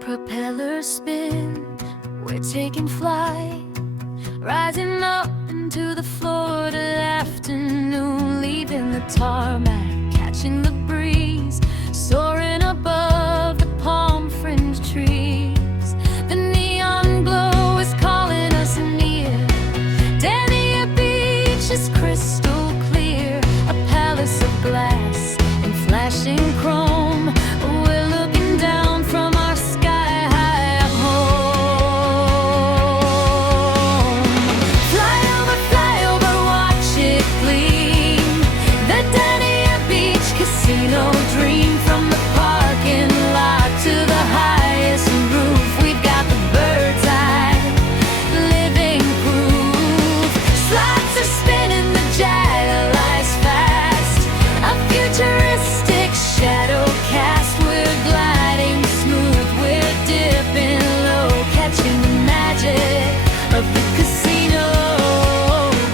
Propellers spin, we're taking flight, rising up into the Florida afternoon, leaving the tarmac, catching the breeze, soaring above the palm fringe trees. The neon glow is calling us near. Dania Beach is crystal clear, a palace of glass and flashing chrome. We're looking down from our sky-high home. Flyover, flyover, watch it gleam. The Dania Beach casino dream, from the parking lot to the highest roof. We've got the bird's eye, living proof. Slots are spinning, the dial lies fast, a futuristic shadow cast. We're gliding smooth, we're dipping low, catching the magic of the casino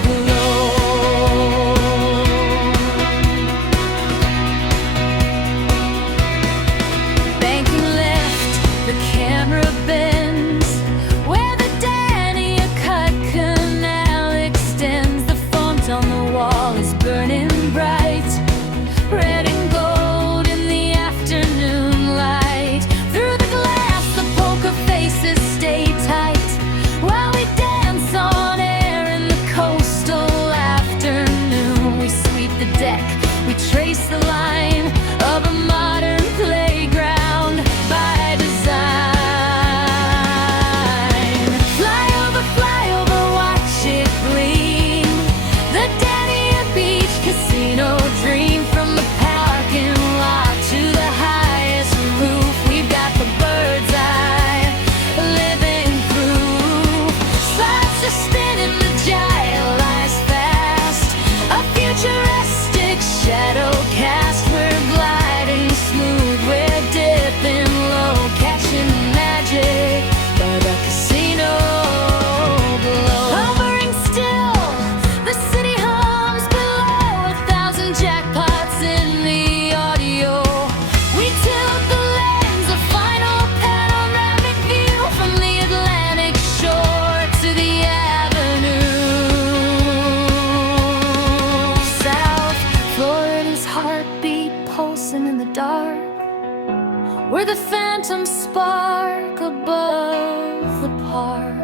glow. Banking left, the camera bends, where the Dania cut canal extends. The font on the wall is burning bright, red and gold in the afternoon light. Through the glass, the poker faces stay tight, while we dance on air in the coastal afternoon. We sweep the deck, we trace the line of a modern playground by design. Flyover, flyover, watch it gleam. The Dania Beach casino dream, from the parking lot to the highest roof. We've got the bird's eye, living proof. Slots are spinning, the dial lies fast, a futuristic shadow cast. We're gliding smooth, we're dipping low, catching the magic by the casino glow. Hovering still, the city hums below, 1,000 jackpots in the audio. We tilt the lens, a final panoramic view, from the Atlantic shore to the avenue. South Florida's heartbeat pulsing in the dark, where the phantoms spark above the park.